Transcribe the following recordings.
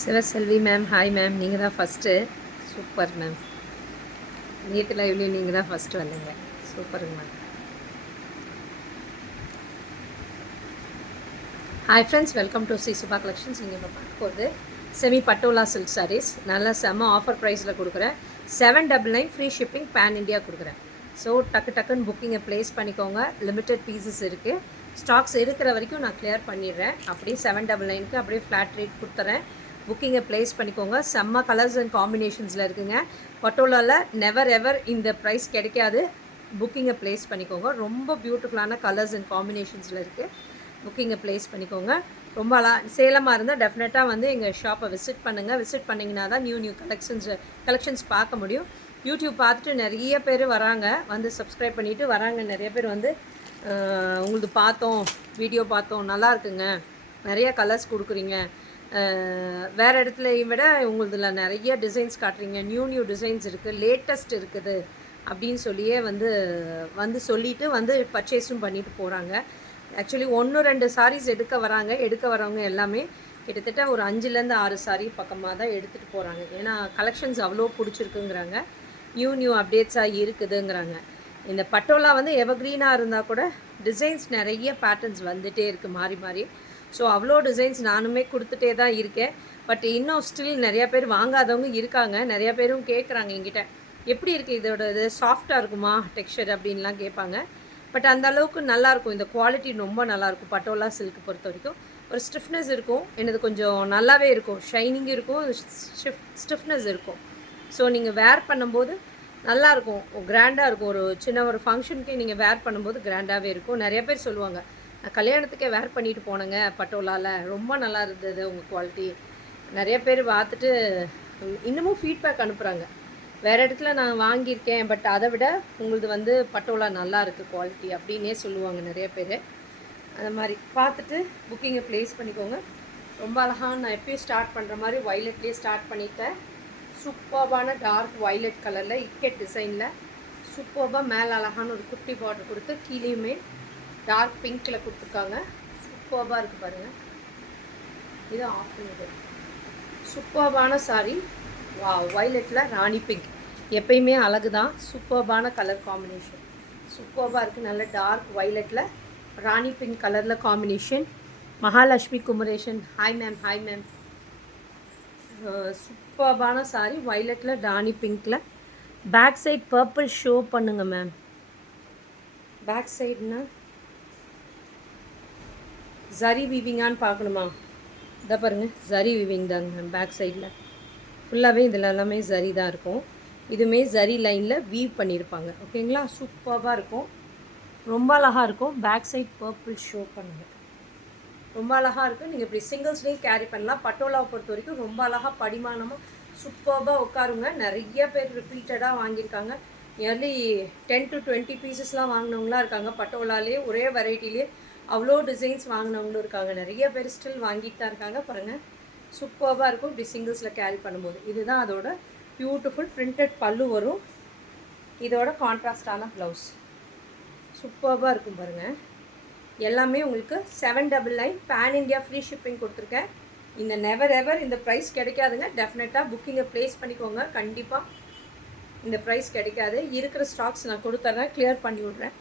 Sivaselvi ma'am, hi ma'am. நீங்கள் தான் first. Super ma'am. நேற்று லைவ்லேயும் நீங்கள் தான் ஃபஸ்ட்டு வந்தீங்க. சூப்பருங்க ma'am. Hi friends, welcome to Sri Subha collections. நீங்கள் இப்போ பார்க்க போகிறது செமி பட்டோலா சில்க் சாரீஸ். நல்லா செம்ம ஆஃபர் ப்ரைஸில் கொடுக்குறேன். 799 ஃப்ரீ ஷிப்பிங் பேன் இண்டியா கொடுக்குறேன். ஸோ டக்குன்னு புக்கிங்கை ப்ளேஸ் பண்ணிக்கோங்க. லிமிட்டட் பீசஸ் இருக்குது. ஸ்டாக்ஸ் இருக்கிற வரைக்கும் நான் கிளியர் பண்ணிடுறேன். அப்படியே 799க்கு அப்படியே ஃப்ளாட் ரேட் கொடுத்துறேன். புக்கிங்கை ப்ளேஸ் பண்ணிக்கோங்க. செம்ம கலர்ஸ் அண்ட் காம்பினேஷன்ஸில் இருக்குங்க. பட்டோலாவில் நெவர் எவர் இந்த ப்ரைஸ் கிடைக்காது. புக்கிங்கை ப்ளேஸ் பண்ணிக்கோங்க. ரொம்ப பியூட்டிஃபுல்லான கலர்ஸ் அண்ட் காம்பினேஷன்ஸில் இருக்குது. புக்கிங்கை ப்ளேஸ் பண்ணிக்கோங்க. ரொம்ப சேலமாக இருந்தால் டெஃபினட்டாக வந்து எங்கள் ஷாப்பை விசிட் பண்ணுங்கள். விசிட் பண்ணிங்கன்னா தான் நியூ கலெக்ஷன்ஸ் பார்க்க முடியும். யூடியூப் பார்த்துட்டு நிறைய பேர் வராங்க, வந்து சப்ஸ்கிரைப் பண்ணிவிட்டு வராங்க. நிறைய பேர் வந்து உங்களது பார்த்தோம், வீடியோ பார்த்தோம், நல்லா இருக்குங்க, நிறைய கலர்ஸ் கொடுக்குறீங்க, வேறு இடத்துலையும் விட உங்களதில் நிறைய டிசைன்ஸ் காட்டுறீங்க, நியூ டிசைன்ஸ் இருக்குது, லேட்டஸ்ட் இருக்குது அப்படின்னு சொல்லியே வந்து சொல்லிவிட்டு வந்து பர்ச்சேஸும் பண்ணிட்டு போகிறாங்க. ஆக்சுவலி 1-2 சாரீஸ் எடுக்க வரவங்க எல்லாமே கிட்டத்தட்ட ஒரு 5லேருந்து 6 சாரீ பக்கமாக தான் எடுத்துகிட்டு போகிறாங்க. ஏன்னா கலெக்ஷன்ஸ் அவ்வளோ பிடிச்சிருக்குங்கிறாங்க, நியூ அப்டேட்ஸாக இருக்குதுங்கிறாங்க. இந்த பட்டோலா வந்து எவர்க்ரீனாக இருந்தால் கூட டிசைன்ஸ் நிறைய பேட்டர்ன்ஸ் வந்துகிட்டே இருக்குது மாறி. ஸோ அவ்வளோ டிசைன்ஸ் நானுமே கொடுத்துட்டே தான் இருக்கேன். பட் இன்னும் ஸ்டில் நிறையா பேர் வாங்காதவங்க இருக்காங்க. நிறையா பேரும் கேட்குறாங்க என்கிட்ட, எப்படி இருக்குது இதோட இது, சாஃப்டாக இருக்குமா டெக்ஸ்சர் அப்படின்லாம் கேட்பாங்க. பட் அந்த அளவுக்கு நல்லாயிருக்கும். இந்த குவாலிட்டி ரொம்ப நல்லாயிருக்கும். பட்டோலா சில்க் பொறுத்த வரைக்கும் ஒரு ஸ்டிஃப்னஸ் இருக்கும். எனது கொஞ்சம் நல்லாவே இருக்கும். ஷைனிங்கும் இருக்கும், ஸ்டிஃப்னஸ் இருக்கும். ஸோ நீங்கள் வேர் பண்ணும்போது நல்லாயிருக்கும், கிராண்டாக இருக்கும். ஒரு சின்ன ஒரு ஃபங்க்ஷனுக்கே நீங்கள் வேர் பண்ணும்போது கிராண்டாகவே இருக்கும். நிறைய பேர் சொல்லுவாங்க, நான் கல்யாணத்துக்கே வேர் பண்ணிட்டு போனேங்க பட்டோலாவில், ரொம்ப நல்லா இருந்தது உங்கள் குவாலிட்டி. நிறைய பேர் பார்த்துட்டு இன்னமும் ஃபீட்பேக் அனுப்புகிறாங்க. வேறு இடத்துல நான் வாங்கியிருக்கேன், பட் அதை விட உங்களது வந்து பட்டோலா நல்லா இருக்குது குவாலிட்டி அப்படின்னே சொல்லுவாங்க நிறைய பேர். அந்த மாதிரி பார்த்துட்டு புக்கிங்கை ப்ளேஸ் பண்ணிக்கோங்க. ரொம்ப அழகாக நான் எப்பயும் ஸ்டார்ட் பண்ணுற மாதிரி வைலட்லேயே ஸ்டார்ட் பண்ணிட்டேன். சூப்பர்பான டார்க் வைலட் கலரில் இக்கெட் டிசைனில் சூப்பர்பாக மேலே அழகான ஒரு குட்டி பார்டர் கொடுத்து கீழேயுமே டார்க் பிங்க்கில் கொடுத்துருக்காங்க. சூப்பர்பாக இருக்குது பாருங்கள். இது ஆஃப் பண்ணுது. சூப்பர்பான சாரீ. வா, வைலட்டில் ராணி பிங்க் எப்பயுமே அழகு தான். சூப்பர்பான கலர் காம்பினேஷன், சூப்பர்பாக இருக்குது. நல்ல டார்க் வைலட்டில் ராணி பிங்க் கலரில் combination. Mahalakshmi Kumaresan, hi ma'am. Hi ma'am. சூப்பர்பான சாரீ வைலட்டில் ராணி பிங்க்கில். பேக் சைட் பர்பிள் ஷோ பண்ணுங்க மேம். பேக் சைடுனா ஜரி வீவிங்கான்னு பார்க்கணுமா? இதை பாருங்கள், ஜரி வீவிங் தாங்க மேம். பேக் சைடில் ஃபுல்லாகவே இதில் எல்லாமே ஜரி தான் இருக்கும். இதுவுமே ஜரி லைனில் வீவ் பண்ணியிருப்பாங்க. ஓகேங்களா? சூப்பராக இருக்கும், ரொம்ப அழகாக இருக்கும். பேக் சைட் பர்பிள் ஷோ பண்ணுங்கள், ரொம்ப அழகாக இருக்குது. நீங்கள் இப்படி சிங்கிள்ஸ்லேயும் கேரி பண்ணலாம். பட்டோலாவை பொறுத்த வரைக்கும் ரொம்ப அழகாக படிமானமாக சூப்பராக உட்காருங்க. நிறைய பேர் ரிப்பீட்டடாக வாங்கியிருக்காங்க. நியர்லி 10 to 20 பீசஸ்லாம் வாங்கினவங்களாம் இருக்காங்க. பட்டோலாலே ஒரே வெரைட்டிலே அவ்வளோ டிசைன்ஸ் வாங்கினவங்களும் இருக்காங்க. நிறைய பேர் ஸ்டில் வாங்கிட்டு தான் இருக்காங்க. பாருங்கள், சூப்பராக இருக்கும் இப்படி சிங்கிள்ஸில் கேரி பண்ணும்போது. இதுதான் அதோட பியூட்டிஃபுல் பிரிண்டட் பல்லு வரும். இதோட கான்ட்ராஸ்டான ப்ளவுஸ் சூப்பராக இருக்கும் பாருங்கள். எல்லாமே உங்களுக்கு 799 பேன் இண்டியா ஃப்ரீ ஷிப்பிங் கொடுத்துருக்கேன். இந்த நெவர் எவர் இந்த ப்ரைஸ் கிடைக்காதுங்க. டெஃபினட்டாக புக்கிங்கை ப்ளேஸ் பண்ணிக்கோங்க. கண்டிப்பாக இந்த ப்ரைஸ் கிடைக்காது. இருக்கிற ஸ்டாக்ஸ் நான் கொடுத்துட்றேன், கிளியர் பண்ணி விட்றேன்.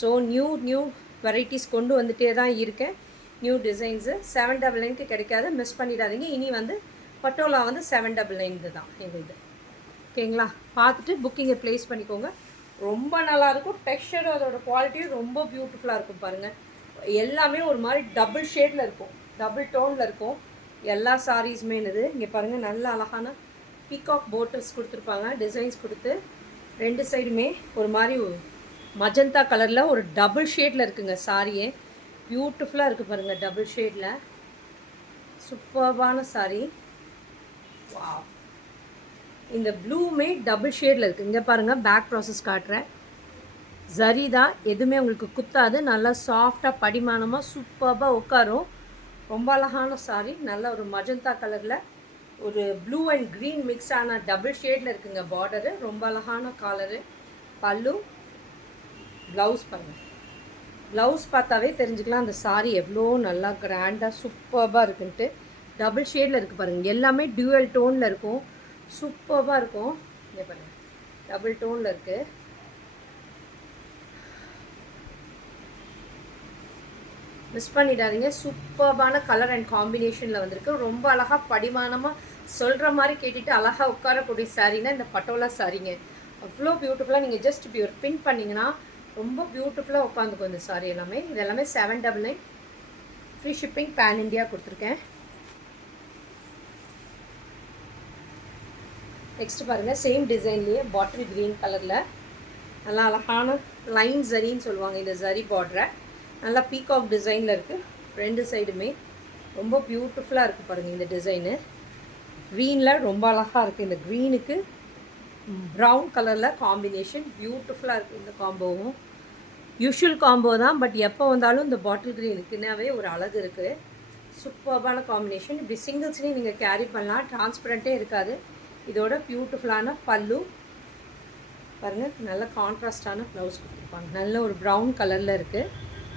ஸோ நியூ வெரைட்டிஸ் கொண்டு வந்துகிட்டே தான் இருக்கேன். நியூ டிசைன்ஸு 799க்கு கிடைக்காது, மிஸ் பண்ணிடாதீங்க. இனி வந்து பட்டோலா வந்து 799 தான் எங்களுக்கு. ஓகேங்களா? பார்த்துட்டு புக்கிங்கை ப்ளேஸ் பண்ணிக்கோங்க. ரொம்ப நல்லாயிருக்கும். டெக்ஸ்சரும் அதோட குவாலிட்டியும் ரொம்ப பியூட்டிஃபுல்லாக இருக்கும் பாருங்கள். எல்லாமே ஒரு மாதிரி டபுள் ஷேடில் இருக்கும், டபுள் டோனில் இருக்கும் எல்லா சாரீஸுமே. இது இங்கே பாருங்கள், நல்ல அழகான பீகாக் போட்டல்ஸ் கொடுத்துருப்பாங்க, டிசைன்ஸ் கொடுத்து 2 சைடுமே ஒரு மாதிரி மஜந்தா கலரில் ஒரு டபுள் ஷேடில் இருக்குங்க சாரியே. பியூட்டிஃபுல்லாக இருக்குது பாருங்கள், டபுள் ஷேடில் சூப்பர்பான சாரீ. வா, இந்த ப்ளூமே டபுள் ஷேடில் இருக்குது. இங்கே பாருங்கள், பேக் ப்ராசஸ் காட்டுறேன். ஜரி தான், எதுவுமே உங்களுக்கு குத்தாது. நல்லா சாஃப்டாக படிமானமாக சூப்பராக உட்காரும். ரொம்ப அழகான சாரீ. நல்ல ஒரு மஜந்தா கலரில் ஒரு ப்ளூ அண்ட் க்ரீன் மிக்ஸ் ஆன டபுள் ஷேடில் இருக்குங்க பார்டரு. ரொம்ப அழகான காலரு. பல்லு, ப்ளவுஸ் பாருங்கள். ப்ளவுஸ் பார்த்தாவே தெரிஞ்சுக்கலாம் அந்த சாரீ எவ்வளோ நல்லா கிராண்டாக சூப்பராக இருக்குன்ட்டு. டபுள் ஷேடில் இருக்குது பாருங்கள். எல்லாமே டியூவல் டோனில் இருக்கும். சூப்பராக இருக்கும். இங்கே பாருங்கள், டபுள் டோனில் இருக்குது. மிஸ் பண்ணிடாதீங்க. சூப்பர்பான கலர் அண்ட் காம்பினேஷனில் வந்திருக்கு. ரொம்ப அழகாக படிமானமாக சொல்கிற மாதிரி கேட்டுட்டு அழகாக உட்காரக்கூடிய சாரீனா இந்த பட்டோலா சாரீங்க. அவ்வளோ பியூட்டிஃபுல்லாக நீங்கள் ஜஸ்ட் இப்படி ஒரு பின் பண்ணிங்கன்னா ரொம்ப பியூட்டிஃபுல்லாக உட்காந்துக்கும் இந்த சாரீ எல்லாமே. இது எல்லாமே 799 ஃப்ரீ ஷிப்பிங் பேன் இண்டியா கொடுத்துருக்கேன். நெக்ஸ்ட் பாருங்கள், சேம் டிசைன்லேயே பாட்டில் க்ரீன் கலரில் நல்லா அழகான லைன் ஜரின்னு சொல்லுவாங்க இந்த ஜரி பார்டரை. நல்லா பீகாக் டிசைனில் இருக்குது. ரெண்டு சைடுமே ரொம்ப பியூட்டிஃபுல்லாக இருக்குது பாருங்கள் இந்த டிசைனு. க்ரீனில் ரொம்ப அழகாக இருக்குது. இந்த க்ரீனுக்கு ப்ரௌன் கலரில் காம்பினேஷன் பியூட்டிஃபுல்லாக இருக்குது. இந்த காம்போவும் யூஷுவல் காம்போ தான், பட் எப்போ வந்தாலும் இந்த பாட்டில் க்ரீனுக்குனாவே ஒரு அழகு இருக்குது. சூப்பர்பான காம்பினேஷன். இப்படி சிங்கிள்ஸ்லேயும் நீங்கள் கேரி பண்ணலாம். டிரான்ஸ்பரண்ட்டே இருக்காது. இதோட பியூட்டிஃபுல்லான பல்லு பாருங்கள். நல்ல கான்ட்ராஸ்டான ப்ளவுஸ் கொடுத்துருப்பாங்க. நல்ல ஒரு ப்ரௌன் கலரில் இருக்குது.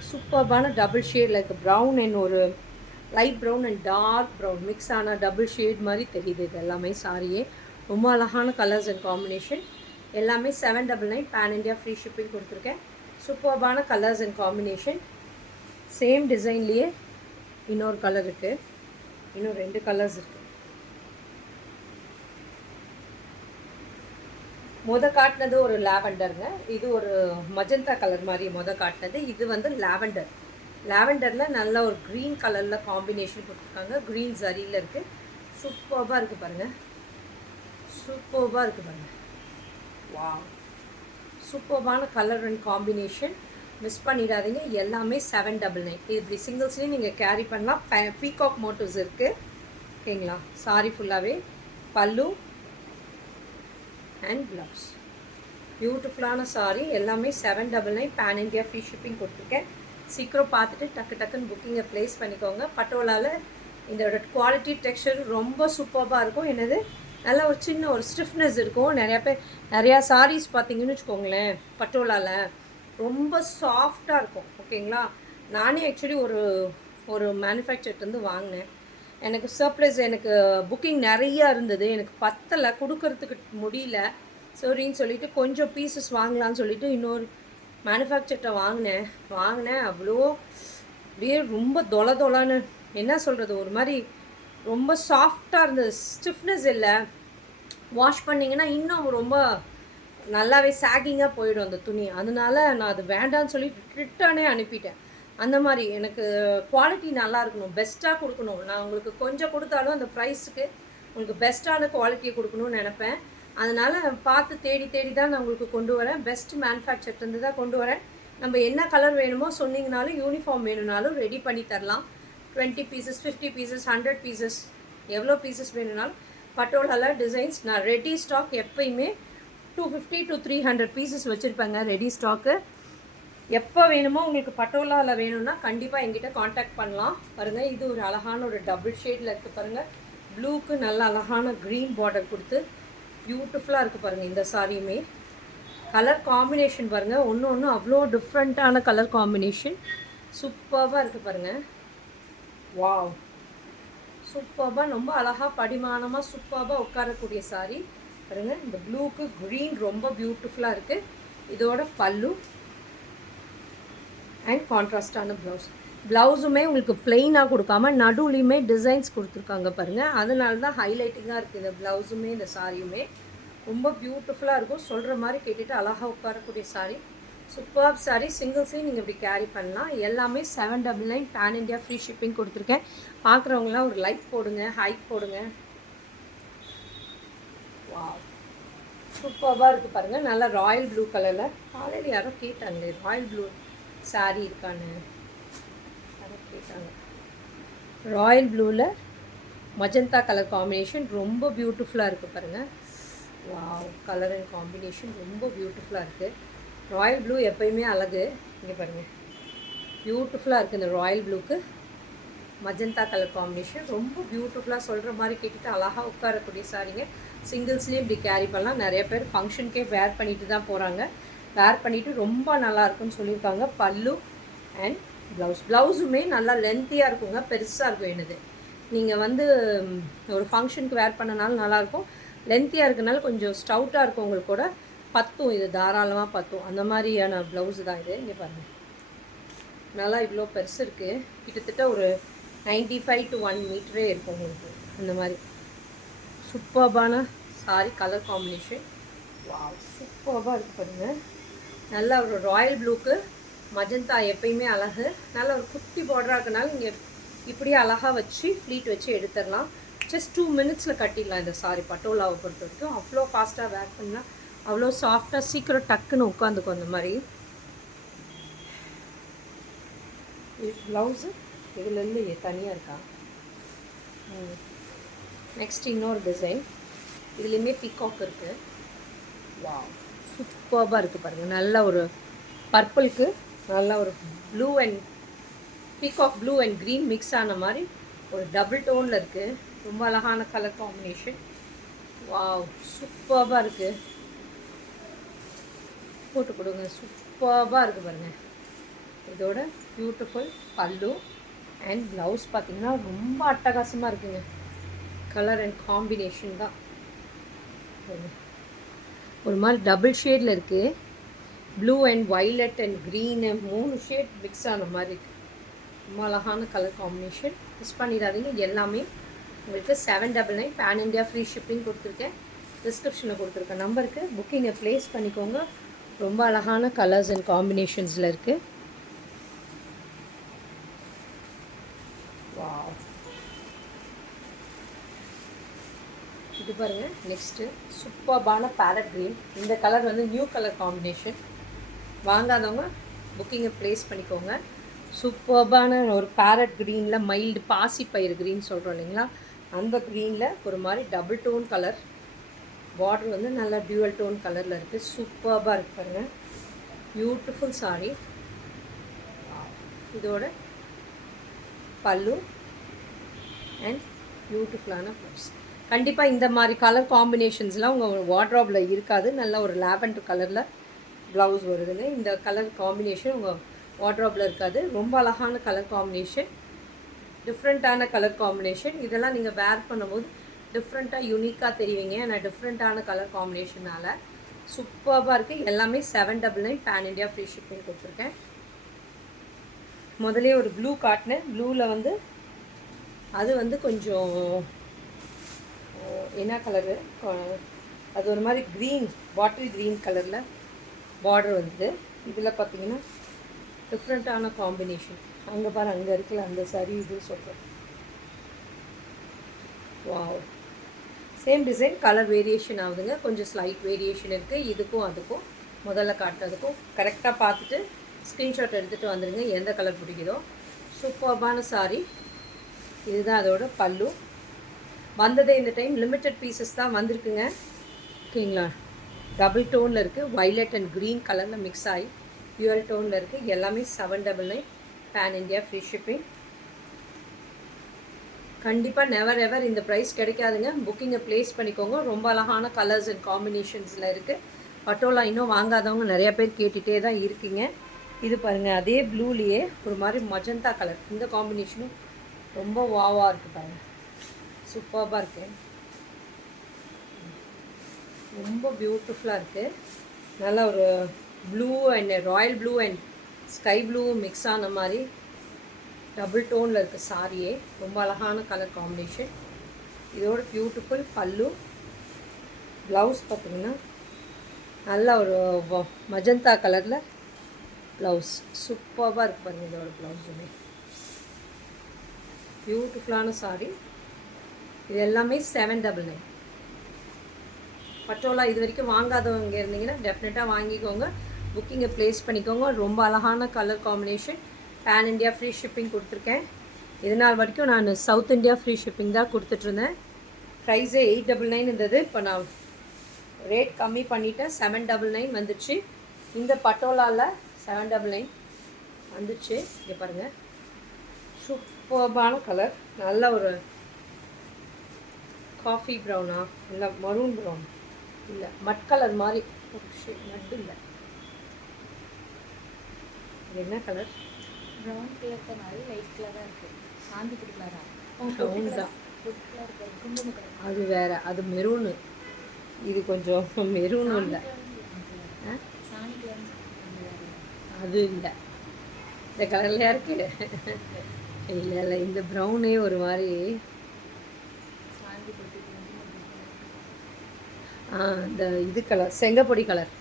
சூப்பர்பான டபுள் ஷேடில் இருக்குது. ப்ரௌன் அண்ட் ஒரு light brown and dark brown mix ஆன டபுள் ஷேட் மாதிரி தெரியுது. இது எல்லாமே சாரியே ரொம்ப அழகான கலர்ஸ் அண்ட் காம்பினேஷன். எல்லாமே 799 பேன் இண்டியா ஃப்ரீ ஷிப்பிங் கொடுத்துருக்கேன். சூப்பர்பான கலர்ஸ் அண்ட் காம்பினேஷன். சேம் டிசைன்லேயே இன்னொரு கலர் இருக்குது. இன்னும் 2 கலர்ஸ் இருக்குது. காட்டினது ஒரு லாவெண்டருங்க. இது ஒரு மஜந்தா கலர் மாதிரி காட்டினது. இது வந்து லாவெண்டர். லாவெண்டரில் நல்ல ஒரு க்ரீன் கலரில் காம்பினேஷன் கொடுத்துருக்காங்க. க்ரீன் ஜரியில் இருக்குது. சூப்பர்பாக இருக்குது பாருங்கள். சூப்பர்பாக இருக்குது பாருங்கள். வா, சூப்பர்பான கலர் அண்ட் காம்பினேஷன். மிஸ் பண்ணிடாதீங்க. எல்லாமே 799. இப்படி சிங்கிள்ஸ்லேயும் நீங்கள் கேரி பண்ணலாம். பீகாக் மோட்டிவ்ஸ் இருக்குது. ஓகேங்களா? சாரி ஃபுல்லாகவே பல்லு அண்ட் ப்ளவுஸ். பியூட்டிஃபுல்லான சாரி. எல்லாமே 799 பேன் இண்டியா ஃப்ரீ ஷிப்பிங் கொடுத்துருக்கேன். சீக்கிரம் பார்த்துட்டு டக்கு டக்குன்னு புக்கிங்கை ப்ளேஸ் பண்ணிக்கோங்க. பட்டோலாவில் இதோட குவாலிட்டி டெக்ஸ்சர் ரொம்ப சூப்பராக இருக்கும். என்னது நல்ல ஒரு சின்ன ஒரு ஸ்டிஃப்னஸ் இருக்கும். நிறையா சாரீஸ் பார்த்தீங்கன்னு வச்சுக்கோங்களேன், பட்டோலாவில் ரொம்ப சாஃப்டாக இருக்கும். ஓகேங்களா? நானே ஆக்சுவலி ஒரு மேனுஃபேக்சர்லேருந்து வாங்கினேன். எனக்கு சர்ப்ரைஸ். எனக்கு புக்கிங் நிறையா இருந்தது. எனக்கு பத்தலை, கொடுக்கறதுக்கு முடியல. சரின்னு சொல்லிவிட்டு கொஞ்சம் பீசஸ் வாங்கலான்னு சொல்லிவிட்டு இன்னொரு மேனுஃபேக்சர்கிட்ட வாங்கினேன். அவ்வளோ அப்படியே ரொம்ப தொலைன்னு என்ன சொல்கிறது, ஒரு மாதிரி ரொம்ப சாஃப்டாக இருந்தது. ஸ்டிஃப்னஸ் இல்லை. வாஷ் பண்ணிங்கன்னா இன்னும் ரொம்ப நல்லாவே சாகிங்காக போயிடும் அந்த துணி. அதனால நான் அது வேண்டான்னு சொல்லி ரிட்டர்னே அனுப்பிட்டேன். அந்த மாதிரி எனக்கு குவாலிட்டி நல்லா இருக்கணும், பெஸ்ட்டாக கொடுக்கணும். நான் உங்களுக்கு கொஞ்சம் கொடுத்தாலும் அந்த ப்ரைஸுக்கு உங்களுக்கு பெஸ்ட்டான குவாலிட்டியை கொடுக்கணும்னு நினப்பேன். அதனால் பார்த்து தேடி தான் நான் உங்களுக்கு கொண்டு வரேன். பெஸ்ட் மேனுஃபேக்சர்லேருந்து தான் கொண்டு வரேன். நம்ம என்ன கலர் வேணுமோ சொன்னிங்கனாலும், யூனிஃபார்ம் வேணும்னாலும் ரெடி பண்ணி தரலாம். 20 பீசஸ், 50 பீசஸ், 100 பீசஸ், எவ்வளோ பீசஸ் வேணும்னாலும். பட்டோலாவில் டிசைன்ஸ் நான் ரெடி ஸ்டாக் எப்போயுமே 250 to 300 பீசஸ் வச்சுருப்பேங்க ரெடி ஸ்டாக்கு. எப்போ வேணுமோ உங்களுக்கு பட்டோலாவில் வேணும்னா கண்டிப்பாக எங்கிட்ட காண்டாக்ட் பண்ணலாம். பாருங்கள், இது ஒரு அழகான ஒரு டபுள் ஷேடில் இருக்குது பாருங்கள். ப்ளூக்கு நல்ல அழகான க்ரீன் பார்டர் கொடுத்து பியூட்டிஃபுல்லாக இருக்குது பாருங்கள். இந்த சாரியுமே கலர் காம்பினேஷன் பாருங்கள், ஒன்று அவ்வளோ டிஃப்ரெண்ட்டான கலர் காம்பினேஷன். சூப்பராக இருக்குது பாருங்கள். வாவ், சூப்பராக ரொம்ப அழகாக படிமானமாக சூப்பராக உட்காரக்கூடிய சாரி பாருங்கள். இந்த ப்ளூக்கு க்ரீன் ரொம்ப பியூட்டிஃபுல்லாக இருக்குது. இதோட பல்லு அண்ட் கான்ட்ராஸ்டான ப்ளவுஸுமே உங்களுக்கு பிளெயினாக கொடுக்காம நடுவுலையுமே டிசைன்ஸ் கொடுத்துருக்காங்க பாருங்கள். அதனால தான் ஹைலைட்டிங்காக இருக்குது இந்த ப்ளவுஸுமே இந்த சாரியுமே. ரொம்ப பியூட்டிஃபுல்லாக இருக்கும். சொல்கிற மாதிரி கேட்டுட்டு அழகாக உட்காரக்கூடிய சாரி. Super sari. சிங்கிள்ஸையும் நீங்கள் இப்படி கேரி பண்ணலாம். எல்லாமே 799 பேன் இண்டியா ஃப்ரீ ஷிப்பிங் கொடுத்துருக்கேன். பார்க்குறவங்களாம் ஒரு லைக் போடுங்க, ஹைக் போடுங்க. வா, சூப்பராக இருக்குது பாருங்கள். நல்லா ராயல் ப்ளூ கலரில். காலையில் யாரோ கேட்டாங்களே ராயல் ப்ளூ சாரி இருக்கான்னு யாரோ கேட்டாங்க. ராயல் ப்ளூவில் மஜந்தா கலர் காம்பினேஷன் ரொம்ப பியூட்டிஃபுல்லாக இருக்குது பாருங்கள். வாவ், கலர் அண்ட் காம்பினேஷன் ரொம்ப பியூட்டிஃபுல்லாக இருக்குது. ராயல் ப்ளூ எப்போயுமே அழகு. இங்கே பாருங்கள், பியூட்டிஃபுல்லாக இருக்குது. இந்த ராயல் ப்ளூக்கு மஜந்தா கலர் காம்பினேஷன் ரொம்ப பியூட்டிஃபுல்லாக. சொல்கிற மாதிரி கேட்டுட்டு அழகாக உட்காரக்கூடிய சாரிங்க. சிங்கிள்ஸ்லேயும் இப்படி கேரி பண்ணலாம். நிறைய பேர் ஃபங்க்ஷனுக்கே வேர் பண்ணிட்டு தான் போகிறாங்க. வேர் பண்ணிவிட்டு ரொம்ப நல்லாயிருக்குன்னு சொல்லியிருக்காங்க. பல்லு அண்ட் ப்ளவுஸுமே நல்லா லென்த்தியாக இருக்குங்க, பெருசாக இருக்கும். என்னது நீங்கள் வந்து ஒரு ஃபங்க்ஷனுக்கு வேர் பண்ணனாலும் நல்லாயிருக்கும். லென்த்தியாக இருக்கனால கொஞ்சம் ஸ்டவுட்டாக இருக்கவங்களுக்கு கூட பத்தும், இது தாராளமாக பத்தும். அந்த மாதிரியான ப்ளவுஸு தான் இது. இங்கே பாருங்கள், நல்லா இவ்வளோ பெருசு இருக்குது. கிட்டத்தட்ட ஒரு 95 to 1 மீட்டரே இருக்கும் உங்களுக்கு. அந்த மாதிரி சூப்பர்பான சாரி கலர் காம்பினேஷன். வாவ், சூப்பர்பாக இருக்குது பாருங்கள். நல்லா ஒரு ராயல் ப்ளூக்கு மஜந்தா எப்பயுமே அழகு. நல்ல ஒரு குட்டி பார்டராக இருக்கனால இங்கே இப்படியே அழகாக வச்சு ஃப்ளீட் வச்சு எடுத்துடலாம். ஜஸ்ட் 2 மினிட்ஸில் கட்டிடலாம் இந்த சாரி. பட்டோலாவை பொறுத்த வரைக்கும் அவ்வளோ ஃபாஸ்ட்டாக வேர் பண்ணால் அவ்வளோ சாஃப்டாக சீக்கிரம் டக்குன்னு உட்காந்துக்கும். அந்த மாதிரி ப்ளவுஸு இதுலேருந்து தனியாக இருக்கா. நெக்ஸ்ட் இன்னொரு டிசைன். இதுலேயுமே பீகாக் இருக்குது. வாவ், சூப்பர்பாக இருக்குது பாருங்கள். நல்ல ஒரு பர்பிளுக்கு நல்ல ஒரு blue and peacock blue and green mix ஆன மாதிரி ஒரு டபுள் டோனில் இருக்குது. ரொம்ப அழகான கலர் காம்பினேஷன். வாவ், சூப்பர்பாக இருக்குது. போட்டு கொடுங்க. சூப்பர்பாக இருக்குது பாருங்கள். இதோட பியூட்டிஃபுல் பல்லு அண்ட் ப்ளவுஸ் பார்த்திங்கன்னா ரொம்ப அட்டகாசமாக இருக்குங்க. கலர் அண்ட் காம்பினேஷன் தான் ஒரு மாதிரி டபுள் ஷேடில் இருக்குது. Blue and violet and green 3 shade mix ஆன மாதிரி இருக்குது. ரொம்ப அழகான கலர் காம்பினேஷன். மிஸ் பண்ணிடாதீங்க. எல்லாமே உங்களுக்கு 799 பேன் இண்டியா ஃப்ரீ ஷிப்பிங் கொடுத்துருக்கேன். டிஸ்கிரிப்ஷனில் கொடுத்துருக்கேன் நம்பருக்கு புக்கிங்கை ப்ளேஸ் பண்ணிக்கோங்க. ரொம்ப அழகான கலர்ஸ் அண்ட் காம்பினேஷன்ஸில் இருக்குது. வாவ், இது பாருங்கள். நெக்ஸ்ட்டு சூப்பர்பான பேரட் க்ரீன். இந்த கலர் வந்து நியூ கலர் காம்பினேஷன். வாங்காதவங்க புக்கிங்கை ப்ளேஸ் பண்ணிக்கோங்க. சூப்பர்பான ஒரு பேரட் க்ரீனில் மைல்டு பாசிப்பயிறு க்ரீன் சொல்கிறோம் இல்லைங்களா, அந்த க்ரீனில் ஒரு மாதிரி டபுள் டோன் கலர். பார்டர் வந்து நல்லா டியூவல் டோன் கலரில் இருக்குது. சூப்பர்பாக இருக்குது பாருங்கள். Beautiful sorry. இதோட பல்லு அண்ட் பியூட்டிஃபுல்லான ப்ளவுஸ். கண்டிப்பாக இந்த மாதிரி கலர் காம்பினேஷன்ஸ்லாம் உங்கள் வார்ட்ரோபில் இருக்காது. நல்ல ஒரு லாவெண்டர் கலரில் ப்ளவுஸ் வருதுங்க. இந்த கலர் காம்பினேஷன் உங்கள் வார்ட்ரோபில் இருக்காது. ரொம்ப அழகான கலர் காம்பினேஷன், டிஃப்ரெண்ட்டான கலர் காம்பினேஷன். இதெல்லாம் நீங்கள் வேர் பண்ணும்போது டிஃப்ரெண்ட்டாக யூனிக்காக தெரிவிங்க. ஆனால் டிஃப்ரெண்ட்டான கலர் காம்பினேஷனால் சூப்பர்பாக இருக்குது. எல்லாமே 799 பேன் இண்டியா ஃப்ரீ ஷிப்பிங் கொடுத்துருக்கேன். முதலே ஒரு ப்ளூ காட்டினேன். ப்ளூவில் வந்து அது வந்து கொஞ்சம் என்ன கலரு, அது ஒரு மாதிரி க்ரீன், பாட்டில் க்ரீன் கலரில் பார்டர் வந்து. இதில் பார்த்தீங்கன்னா டிஃப்ரெண்ட்டான காம்பினேஷன். அங்கே பாரு, அங்கே இருக்குல்ல அந்த சாரி இது சொல்கிறேன். Wow, same design, colour variation ஆகுதுங்க. கொஞ்சம் ஸ்லைட் வேரியேஷன் இருக்குது. இதுக்கும் அதுக்கும் முதல்ல காட்டுறதுக்கும் கரெக்டாக பார்த்துட்டு ஸ்க்ரீன்ஷாட் எடுத்துகிட்டு வந்துடுங்க எந்த கலர் பிடிக்குதோ. சூப்பர்பான சாரி. இதுதான் அதோட பல்லு. வந்ததே இந்த டைம் லிமிட்டட் பீசஸ் தான் வந்திருக்குங்க. ஓகேங்களா, டபுள் டோனில் இருக்குது. வைலட் அண்ட் க்ரீன் கலரில் மிக்ஸ் ஆகி டியூவல் டோனில் இருக்குது. எல்லாமே 799 பேன் இண்டியா ஃப்ரீ ஷிப்பிங். கண்டிப்பாக நெவர் எவர் இந்த ப்ரைஸ் கிடைக்காதுங்க. புக்கிங்கை ப்ளேஸ் பண்ணிக்கோங்க. ரொம்ப அழகான கலர்ஸ் அண்ட் காம்பினேஷன்ஸில் இருக்குது. பட்டோலா இன்னும் வாங்காதவங்க நிறையா பேர் கேட்டுகிட்டே தான் இருக்கீங்க. இது பாருங்கள், அதே ப்ளூலேயே ஒரு மாதிரி மஜந்தா கலர். இந்த காம்பினேஷனும் ரொம்ப வாவாக இருக்குது பாருங்கள். சூப்பர்பாக இருக்குது. ரொம்ப பியூட்டிஃபுல்லாக இருக்குது. நல்ல ஒரு blue and Royal blue and sky blue mix ஆன மாதிரி டபுள் டோனில் இருக்குது சாரியே. ரொம்ப அழகான கலர் காம்பினேஷன். இதோட பியூட்டிஃபுல் பல்லு. ப்ளவுஸ் பார்த்திங்கன்னா நல்ல ஒரு மஜந்தா கலரில் ப்ளவுஸ். சூப்பர்பாக இருக்குது பாருங்கள். இதோட ப்ளவுஸுமே பியூட்டிஃபுல்லான சாரி. இது எல்லாமே 799. பட்டோலா இது வரைக்கும் வாங்காதவங்க இருந்தீங்கன்னா டெஃபினட்டாக வாங்கிக்கோங்க. புக்கிங்கை ப்ளேஸ் பண்ணிக்கோங்க. ரொம்ப அழகான colour combination. Pan India free shipping கொடுத்துருக்கேன். இதனால் வரைக்கும் நான் சவுத் இந்தியா ஃப்ரீ ஷிப்பிங் தான் கொடுத்துட்ருந்தேன். ப்ரைஸே 899 இருந்தது. இப்போ நான் ரேட் கம்மி பண்ணிவிட்டேன். 799 வந்துச்சு. இந்த பட்டோலாவில் 799 வந்துச்சு. இங்கே பாருங்கள், சூப்பர்பான கலர். நல்ல ஒரு காஃபி ப்ரௌனா இல்லை மரூன் ப்ரௌன் இல்லை மட் கலர் மாதிரி ஒரு நட்டு இல்லை. இது என்ன கலர்? ப்ரௌன் கலர் மாதிரி லைட் கலராக இருக்குது. சாந்திப்பூர் கலரா? ப்ரௌன் தான், அது வேறு, அது மெரூனு, இது கொஞ்சம் மெரூனும் இல்லை, அது இல்லை, இந்த கலர்லையா இருக்கு. இல்லை இல்லை, இந்த ப்ரௌனே ஒரு மாதிரி இந்த இது கலர், செங்கப்பொடி கலர்,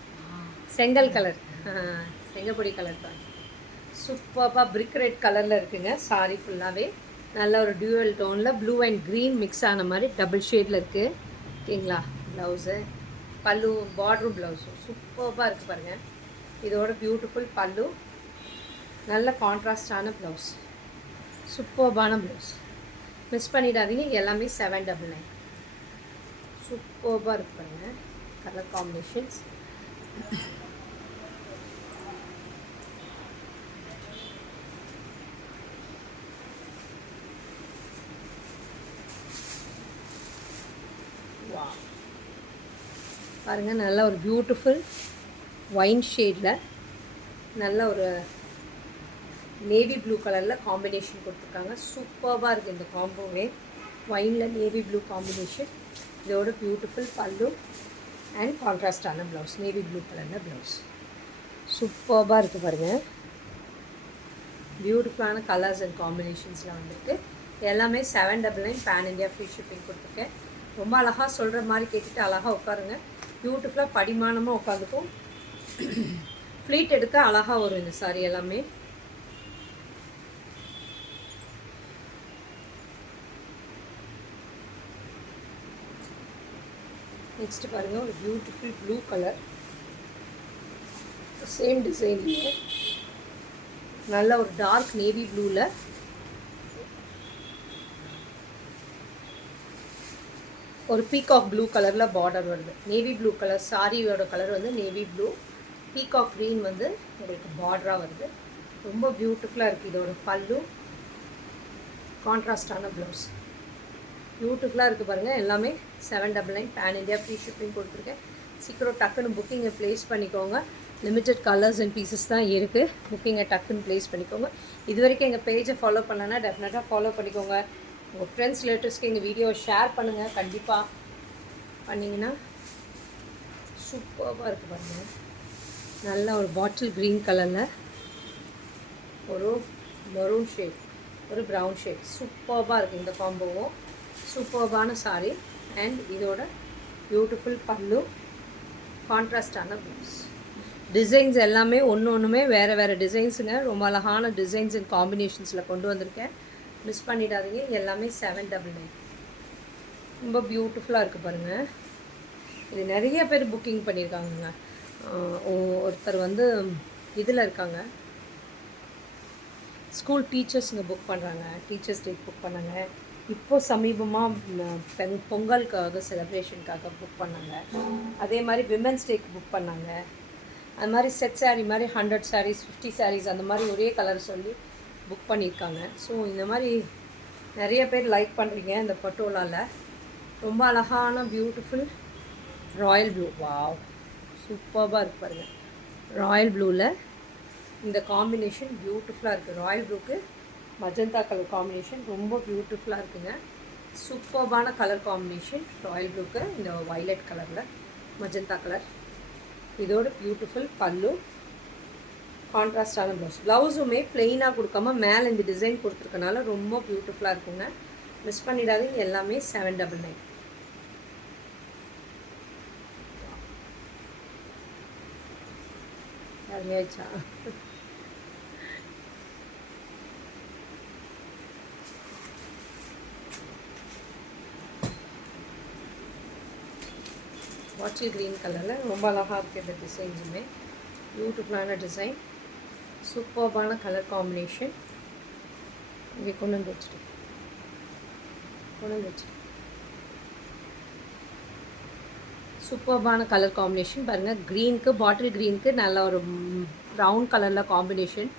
செங்கல் கலர், செங்கப்பொடி கலர் தான். சூப்பராக பிரிக் ரெட் கலரில் இருக்குங்க. சாரி ஃபுல்லாகவே நல்ல ஒரு டியூவல் டோனில் ப்ளூ அண்ட் க்ரீன் மிக்ஸ் ஆன மாதிரி டபுள் ஷேடில் இருக்குது. ஓகேங்களா? ப்ளவுஸு, பல்லு, பார்டரும் ப்ளவுஸும் சூப்பராக இருக்குது பாருங்கள். இதோட பியூட்டிஃபுல் பல்லு, நல்ல கான்ட்ராஸ்டான ப்ளவுஸ், சூப்பர்பான ப்ளவுஸ். மிஸ் பண்ணிடாதீங்க. எல்லாமே 799. சூப்பராக இருக்கு பாருங்கள் கலர் காம்பினேஷன்ஸ். பாருங்கள், நல்ல ஒரு பியூட்டிஃபுல் ஒயின் ஷேடில் நல்ல ஒரு நேவி ப்ளூ கலரில் காம்பினேஷன் கொடுத்துருக்காங்க. சூப்பராக இருக்குது இந்த காம்போவே. ஒயினில் நேவி ப்ளூ காம்பினேஷன், இதோட பியூட்டிஃபுல் பல்லு அண்ட் கான்ட்ராஸ்டான ப்ளவுஸ், நேவி ப்ளூ கலரில் ப்ளவுஸ். சூப்பராக இருக்குது பாருங்கள். பியூட்டிஃபுல்லான கலர்ஸ் அண்ட் காம்பினேஷன்ஸில் வந்துருக்கு. எல்லாமே 799 பேன் இண்டியா ஃப்ரீ ஷிப்பிங் கொடுத்துருக்கேன். ரொம்ப அழகாக சொல்கிற மாதிரி கேட்டுட்டு அழகாக உட்காருங்க. பியூட்டிஃபுல்லாக படிமானமாக உட்காந்துக்கும். ஃப்ளீட் எடுக்க அழகாக வரும் இந்த சாரி எல்லாமே. நெக்ஸ்ட்டு பாருங்கள், ஒரு பியூட்டிஃபுல் ப்ளூ கலர், சேம் டிசைன்லேயே நல்ல ஒரு டார்க் நேவி ப்ளூவில் ஒரு பீகாக் ப்ளூ கலரில் பார்டர் வருது. நேவி ப்ளூ கலர் சாரியோட கலர் வந்து நேவி ப்ளூ, பீகாக் க்ரீன் வந்து உங்களுக்கு பார்டராக வருது. ரொம்ப பியூட்டிஃபுல்லாக இருக்குது. இதோட பல்லு, கான்ட்ராஸ்டான ப்ளவுஸ், பியூட்டிஃபுல்லாக இருக்குது பாருங்கள். எல்லாமே 799 பேன் இண்டியா ஃப்ரீ ஷிப்பிங் கொடுத்துருக்கேன். சீக்கிரம் டக்குன்னு புக்கிங்கை ப்ளேஸ் பண்ணிக்கோங்க. லிமிட்டட் கலர்ஸ் அண்ட் பீசஸ் தான் இருக்குது. புக்கிங்கை டக்குன்னு ப்ளேஸ் பண்ணிக்கோங்க. இது வரைக்கும் எங்கள் பேஜை ஃபாலோ பண்ணலன்னா டெஃபினட்டாக ஃபாலோ பண்ணிக்கோங்க. உங்கள் ஃப்ரெண்ட்ஸ் ரிலேட்டிவ்ஸ்க்கு எங்கள் வீடியோவை ஷேர் பண்ணுங்கள். கண்டிப்பாக பண்ணிங்கன்னா சூப்பராக இருக்குது பாருங்கள். நல்ல ஒரு பாட்டில் க்ரீன் கலரில் ஒரு மெரூன் ஷேட், ஒரு ப்ரௌன் ஷேட், சூப்பராக இருக்குது இந்த காம்போவும். சூப்பர்பான சாரி அண்ட் இதோட பியூட்டிஃபுல் பல்லு, கான்ட்ராஸ்டான ப்ளவுஸ். டிசைன்ஸ் எல்லாமே ஒன்றுமே வேறு வேறு டிசைன்ஸுங்க. ரொம்ப அழகான டிசைன்ஸ் அண்ட் காம்பினேஷன்ஸில் கொண்டு வந்திருக்கேன். மிஸ் பண்ணிடாதீங்க. எல்லாமே 799. ரொம்ப பியூட்டிஃபுல்லாக இருக்குது பாருங்கள். இது நிறைய பேர் புக்கிங் பண்ணியிருக்காங்கங்க. ஒருத்தர் வந்து இதில் இருக்காங்க, ஸ்கூல் டீச்சர்ஸுங்க புக் பண்ணுறாங்க, டீச்சர்ஸ் டே புக் பண்ணாங்க. இப்போது சமீபமாக பொங்கலுக்காக செலிப்ரேஷனுக்காக புக் பண்ணாங்க. அதே மாதிரி விமென்ஸ் டேக்கு புக் பண்ணாங்க. அது மாதிரி செட் சாரீ மாதிரி 100 sarees 50 sarees அந்த மாதிரி ஒரே கலர் சொல்லி புக் பண்ணியிருக்காங்க. ஸோ இந்த மாதிரி நிறைய பேர் லைக் பண்ணுறீங்க இந்த பட்டோலாவில். ரொம்ப அழகான பியூட்டிஃபுல் ராயல் ப்ளூ. வாவ், சூப்பராக இருக்குது பாருங்கள். ராயல் ப்ளூவில் இந்த காம்பினேஷன் பியூட்டிஃபுல்லாக இருக்குது. ராயல் ப்ளூக்கு மஜந்தா கலர் காம்பினேஷன் ரொம்ப பியூட்டிஃபுல்லாக இருக்குங்க. சூப்பர்பான கலர் காம்பினேஷன் ராயல் ப்ளூக்கு இந்த வைலட் கலரில் மஜந்தா கலர். இதோட பியூட்டிஃபுல் பல்லு, கான்ட்ராஸ்டான ப்ளவுஸ். ப்ளவுஸுமே ப்ளெயினாக கொடுக்காம மேலே இந்த டிசைன் கொடுத்துருக்கனால ரொம்ப பியூட்டிஃபுல்லாக இருக்குங்க. மிஸ் பண்ணிடாதீங்க. எல்லாமே 799. சரியாச்சா? பாட்டில் க்ரீன் கலரில் ரொம்ப அழகாக இருக்குது இந்த டிசைன்ஸுமே. பியூட்டிஃபுல்லான டிசைன், சூப்பர்பான கலர் காம்பினேஷன். இங்கே கொண்டு வந்து வச்சுட்டு சூப்பர்பான கலர் காம்பினேஷன் பாருங்கள். க்ரீனுக்கு, பாட்டில் க்ரீனுக்கு நல்ல ஒரு ப்ரௌன் கலரில் காம்பினேஷன்,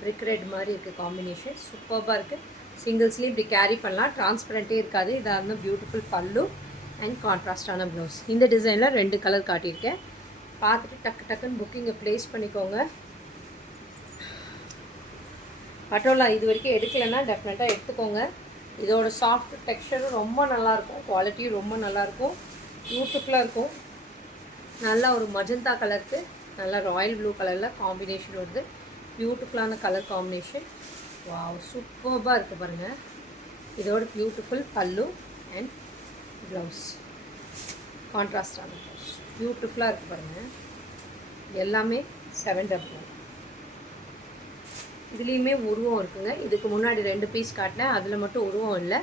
பிரிக் ரெட் மாதிரி இருக்குது காம்பினேஷன். சூப்பராக இருக்குது. சிங்கிள்ஸ்லேயும் இப்படி கேரி பண்ணலாம், டிரான்ஸ்பரண்ட்டே இருக்காது. இதாக இருந்தால் பியூட்டிஃபுல் பல்லு அண்ட் கான்ட்ராஸ்டான ப்ளவுஸ். இந்த டிசைனில் 2 கலர் காட்டியிருக்கேன். பார்த்துட்டு டக்குன்னு புக்கிங்கை ப்ளேஸ் பண்ணிக்கோங்க. பட்டோலா இது வரைக்கும் எடுக்கலைன்னா டெஃபினட்டாக எடுத்துக்கோங்க. இதோட சாஃப்ட் டெக்ஸ்சரும் ரொம்ப நல்லாயிருக்கும், குவாலிட்டியும் ரொம்ப நல்லாயிருக்கும், பியூட்டிஃபுல்லாக இருக்கும். நல்லா ஒரு மஜந்தா கலருக்கு நல்லா ராயல் ப்ளூ கலரில் காம்பினேஷன் வருது. பியூட்டிஃபுல்லான கலர் காம்பினேஷன். வாவ், சூப்பர்பாக இருக்குது பாருங்கள். இதோட பியூட்டிஃபுல் பல்லு அண்ட் ப்ளவுஸ், கான்ட்ராஸ்டான ப்ளவுஸ், பியூட்டிஃபுல்லாக இருக்குது பாருங்கள். எல்லாமே 799. இதுலேயுமே உருவம் இருக்குங்க. இதுக்கு முன்னாடி 2 பீஸ் காட்டினேன், அதில் மட்டும் உருவம் இல்லை.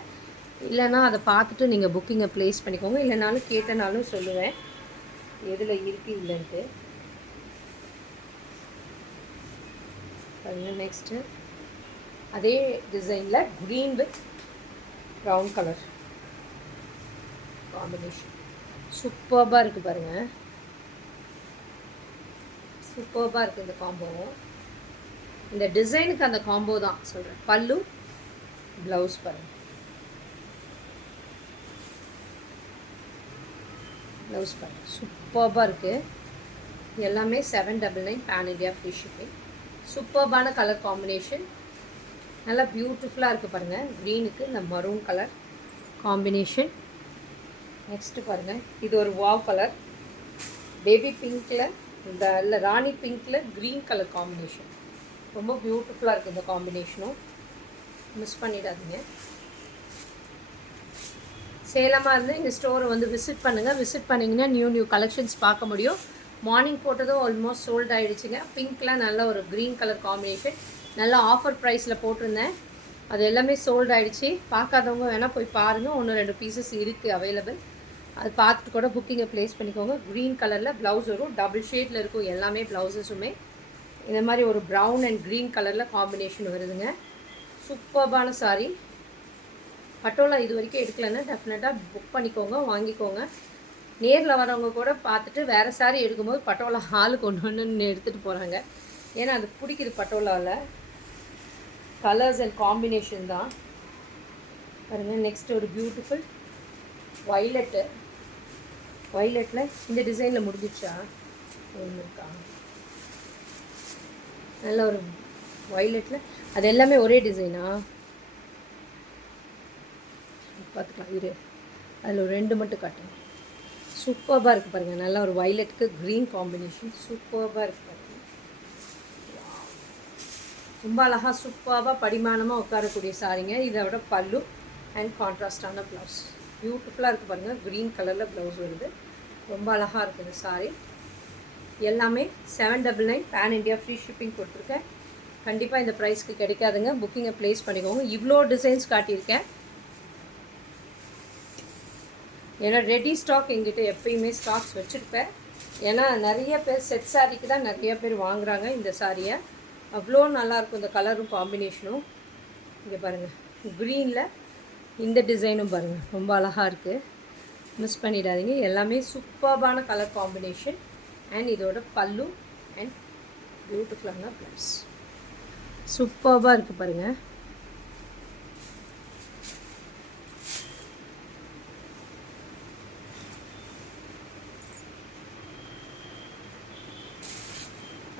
இல்லைன்னா அதை பார்த்துட்டு நீங்கள் புக்கிங்கை ப்ளேஸ் பண்ணிக்கோங்க, இல்லைனாலும் கேட்டனாலும் சொல்லுவேன் எதில் இருக்குது இல்லைன்ட்டு. பாருங்கள், நெக்ஸ்ட்டு அதே டிசைனில் green with brown colour combination சூப்பர்பாக இருக்குது பாருங்கள். சூப்பர்பாக இருக்குது இந்த காம்போவும். இந்த டிசைனுக்கு அந்த காம்போ தான் சொல்கிறேன். பல்லு ப்ளவுஸ் பாருங்கள், ப்ளவுஸ் பாருங்கள், சூப்பர்பாக இருக்குது. எல்லாமே 799 பேன் இண்டியா ஃப்ரீ ஷிப்பிங். சூப்பர்பான கலர் காம்பினேஷன், நல்லா பியூட்டிஃபுல்லாக இருக்குது பாருங்கள். க்ரீனுக்கு இந்த மரூன் கலர் காம்பினேஷன். நெக்ஸ்ட்டு பாருங்கள், இது ஒரு வாவ் கலர், பேபி பிங்க்கில் இந்த இல்லை ராணி பிங்க்கில் க்ரீன் கலர் காம்பினேஷன். ரொம்ப பியூட்டிஃபுல்லாக இருக்குது இந்த காம்பினேஷனும், மிஸ் பண்ணிடாதீங்க. சேலமாக இருந்து இந்த ஸ்டோரை வந்து விசிட் பண்ணுங்கள். விசிட் பண்ணிங்கன்னா நியூ கலெக்ஷன்ஸ் பார்க்க முடியும். மார்னிங் போட்டதும் ஆல்மோஸ்ட் சோல்ட் ஆகிடுச்சிங்க. பிங்க்லாம் நல்ல ஒரு க்ரீன் கலர் காம்பினேஷன், நல்லா ஆஃபர் ப்ரைஸில் போட்டிருந்தேன். அது எல்லாமே சோல்ட் ஆகிடுச்சி. பார்க்காதவங்க வேணால் போய் பாருங்கள், 1-2 பீசஸ் இருக்குது அவைலபிள். அது பார்த்துட்டு கூட புக்கிங்கை ப்ளேஸ் பண்ணிக்கோங்க. க்ரீன் கலரில் ப்ளவுஸ் வரும், டபுள் ஷேடில் இருக்கும் எல்லாமே ப்ளவுஸஸுமே. இந்த மாதிரி ஒரு ப்ரௌன் அண்ட் க்ரீன் கலரில் காம்பினேஷன் வருதுங்க. சூப்பர்பான சாரீ. பட்டோலா இது வரைக்கும் எடுக்கலைன்னா டெஃபினட்டாக புக் பண்ணிக்கோங்க, வாங்கிக்கோங்க. நேரில் வரவங்க கூட பார்த்துட்டு வேறு சாரீ எடுக்கும்போது பட்டோலா ஆளுக்கு ஒன்று எடுத்துகிட்டு போகிறாங்க. ஏன்னா அது பிடிக்குது பட்டோலாவில். கலர்ஸ் அண்ட் காம்பினேஷன் தான் பாருங்கள். நெக்ஸ்ட் ஒரு பியூட்டிஃபுல் வைலட்டு. வைலட்டில் இந்த டிசைனில் முடிஞ்சிச்சா ஒன்று இருக்கா? நல்ல ஒரு வைலட்டில் அது எல்லாமே ஒரே டிசைனா பார்த்துக்கலாம் இரு. அதில் ஒரு 2 மட்டும் காட்டுங்க. சூப்பர்பாக இருக்குது பாருங்கள். நல்லா ஒரு வைலட்டுக்கு க்ரீன் காம்பினேஷன், சூப்பர்பாக இருக்குது பாருங்கள். ரொம்ப அழகாக சூப்பராக படிமானமாக உட்காரக்கூடிய சாரீங்க. இதை விட பல்லு அண்ட் கான்ட்ராஸ்டான ப்ளவுஸ் பியூட்டிஃபுல்லாக இருக்குது பாருங்கள். க்ரீன் கலரில் ப்ளவுஸ் வருது, ரொம்ப அழகாக இருக்குது சாரீ. எல்லாமே 799 பேன் இண்டியா ஃப்ரீ ஷிப்பிங் கொடுத்துருக்கேன். கண்டிப்பாக இந்த ப்ரைஸ்க்கு கிடைக்காதுங்க, புக்கிங்கை ப்ளேஸ் பண்ணிக்கோங்க. இவ்வளோ டிசைன்ஸ் காட்டியிருக்கேன். ஏன்னா ரெடி ஸ்டாக் எங்கிட்ட எப்பயுமே ஸ்டாக்ஸ் வச்சுருப்பேன். ஏன்னா நிறைய பேர் செட் சாரீக்கு தான் நிறைய பேர் வாங்குகிறாங்க இந்த சாரியை. அவ்வளோ நல்லாயிருக்கும் இந்த கலரும் காம்பினேஷனும். இங்கே பாருங்கள், க்ரீனில் இந்த டிசைனும் பாருங்கள், ரொம்ப அழகாக இருக்குது, மிஸ் பண்ணிடாதீங்க. எல்லாமே சூப்பர்பான கலர் காம்பினேஷன். அண்ட் இதோட பல்லு அண்ட் பியூட்டிஃபுல்லான ப்ளவுஸ் சூப்பர்பாக இருக்குது பாருங்கள்.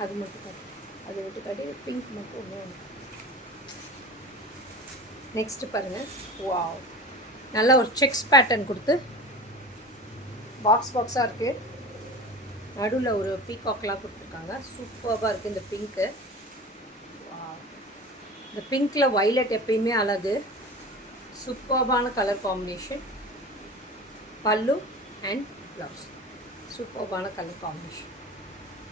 அது மட்டும் காட்டு, அதை விட்டு காட்டி பிங்க் மட்டும் ஒன்று. நெக்ஸ்ட்டு பாருங்கள், வாவ், நல்லா ஒரு செக்ஸ் பேட்டர்ன் கொடுத்து பாக்ஸாக இருக்குது. நடுவில் ஒரு பீகாக்லாம் கொடுத்துருக்காங்க, சூப்பராக இருக்குது இந்த பிங்க்கு. வாவ், இந்த பிங்க்கில் வைலட் எப்பயுமே அழகு. சூப்பர்பான colour combination. Pallu and blouse சூப்பர்பான கலர் காம்பினேஷன்,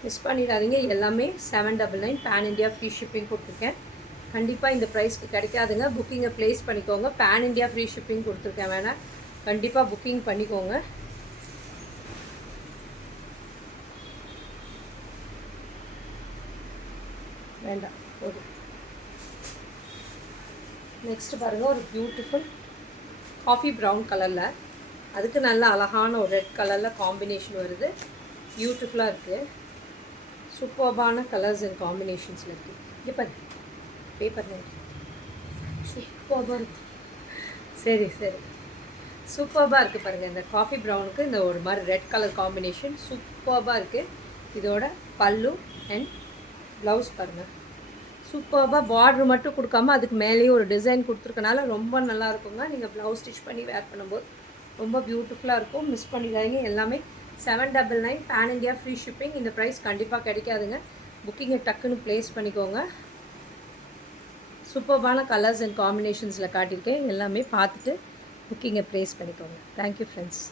மிஸ் பண்ணிடாதீங்க. எல்லாமே 799 பேன் இண்டியா ஃப்ரீ ஷிப்பிங் கொடுத்துருக்கேன். கண்டிப்பாக இந்த ப்ரைஸ்க்கு கிடைக்காதுங்க, புக்கிங்கை ப்ளேஸ் பண்ணிக்கோங்க. பேன் இண்டியா ஃப்ரீ ஷிப்பிங் கொடுத்துருக்கேன், வேணால் கண்டிப்பாக புக்கிங் பண்ணிக்கோங்க. வேண்டாம் ஓகே. நெக்ஸ்ட்டு பாருங்கள், ஒரு பியூட்டிஃபுல் காஃபி ப்ரௌன் கலரில், அதுக்கு நல்ல அழகான ஒரு ரெட் கலரில் காம்பினேஷன் வருது, பியூட்டிஃபுல்லாக இருக்குது. சூப்பர்பான கலர்ஸ் அண்ட் காம்பினேஷன்ஸில் இருக்குது. இங்கே பாரு, பேப்பர் சூப்பர்பாக இருக்குது. சரி சூப்பர்பாக இருக்குது பாருங்கள். இந்த காஃபி ப்ரௌனுக்கு இந்த ஒரு மாதிரி ரெட் கலர் காம்பினேஷன் சூப்பர்பாக இருக்குது. இதோட பல்லு அண்ட் ப்ளவுஸ் பாருங்கள், சூப்பராக பார்டர் மட்டும் கொடுக்காம அதுக்கு மேலேயும் ஒரு டிசைன் கொடுத்துருக்கனால ரொம்ப நல்லா இருக்குங்க. நீங்கள் ப்ளவுஸ் ஸ்டிச் பண்ணி வேர் பண்ணும்போது ரொம்ப பியூட்டிஃபுல்லாக இருக்கும். மிஸ் பண்ணிடாதீங்க. எல்லாமே 799 பேன் இண்டியா ஃப்ரீ ஷிப்பிங். இந்த ப்ரைஸ் கண்டிப்பாக கிடைக்காதுங்க. புக்கிங்கை டக்குன்னு ப்ளேஸ் பண்ணிக்கோங்க. சூப்பர்பான கலர்ஸ் அண்ட் காம்பினேஷன்ஸில் காட்டியிருக்கேன். எல்லாமே பார்த்துட்டு புக்கிங்கை ப்ளேஸ் பண்ணிக்கோங்க. Thank you friends.